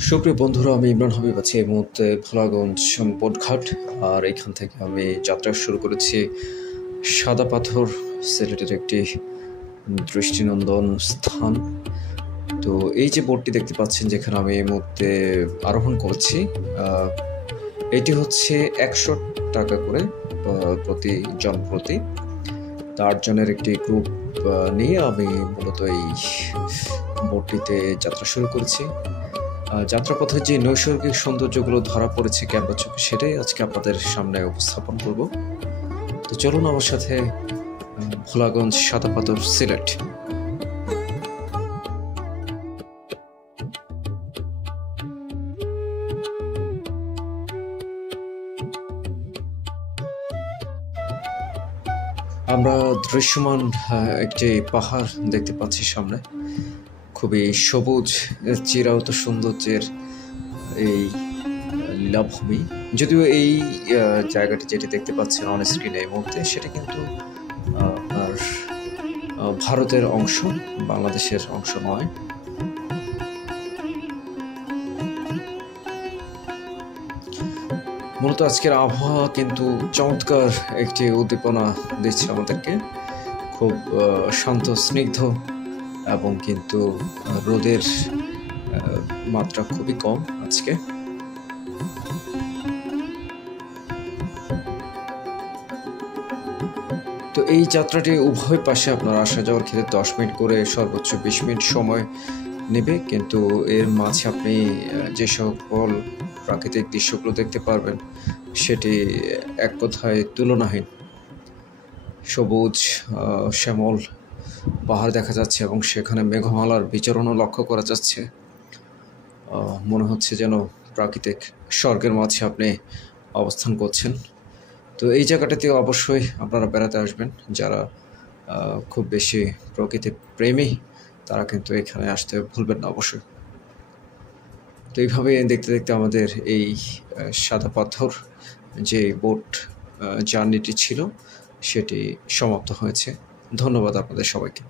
সুপ্রিয় বন্ধুরা, আমি ইমরান হাবিব আছি এই মুহূর্তে ভোলাগঞ্জ বোটঘাট। আর এখান থেকে আমি যাত্রা শুরু করেছি সাদা পাথর, সিলেটের একটি দৃষ্টিনন্দন স্থান। তো এই যে বোটটি দেখতে পাচ্ছেন, যেখানে আমি এই মুহূর্তে আরোহণ করছি, এটি হচ্ছে 100 টাকা করে প্রতি জন প্রতি। 8 জনের একটি গ্রুপ নিয়ে আমি মূলত এই বোটটিতে যাত্রা শুরু করেছি। যাত্রাপথে যে নৈসর্গিক সৌন্দর্যগুলো ধরা পড়েছে ক্যামেরা চোখে, সেটাই আজকে আপনাদের সামনে উপস্থাপন করব। তো চলুন আমার সাথে ভোলাগঞ্জ সাদা পাথর সিলেট। আমরা দৃশ্যমান একটি পাহাড় দেখতে পাচ্ছি সামনে, খুবই সবুজ চিরায়ত সৌন্দর্যের এই লীলাভূমি। যদিও এই জায়গাটি যেটি দেখতে পাচ্ছেন অন স্ক্রিনে এই মুহূর্তে, সেটা কিন্তু আপনার ভারতের অংশ, বাংলাদেশের অংশ নয়। মূলত আজকের আবহাওয়া কিন্তু চমৎকার একটি উদ্দীপনা দিচ্ছে আমাদেরকে, খুব শান্ত স্নিগ্ধ, এবং কিন্তু রোদের মাত্রা খুবই কম আজকে। তো এই যাত্রাটি উভয় পাশে আপনার আসা যাওয়ার ক্ষেত্রে 10 মিনিট করে সর্বোচ্চ 20 মিনিট সময় নেবে, কিন্তু এর মাঝে আপনি যে সকল প্রাকৃতিক দৃশ্যগুলো দেখতে পারবেন সেটি এক কথায় তুলনাহীন। সবুজ শ্যামল পাহাড় দেখা যাচ্ছে এবং সেখানে মেঘমালার বিচরণও লক্ষ্য করা যাচ্ছে। মনে হচ্ছে যেন প্রাকৃতিক স্বর্গের মাঝে আপনি অবস্থান করছেন। তো এই জায়গাটাতে অবশ্যই আপনারা বেড়াতে আসবেন। যারা খুব বেশি প্রকৃতি প্রেমী, তারা কিন্তু এখানে আসতে ভুলবেন না অবশ্যই। তো এইভাবে দেখতে দেখতে আমাদের এই সাদা পাথর যে বোট জার্নিটি ছিল, সেটি সমাপ্ত হয়েছে। ধন্যবাদ আপনাদের সবাইকে।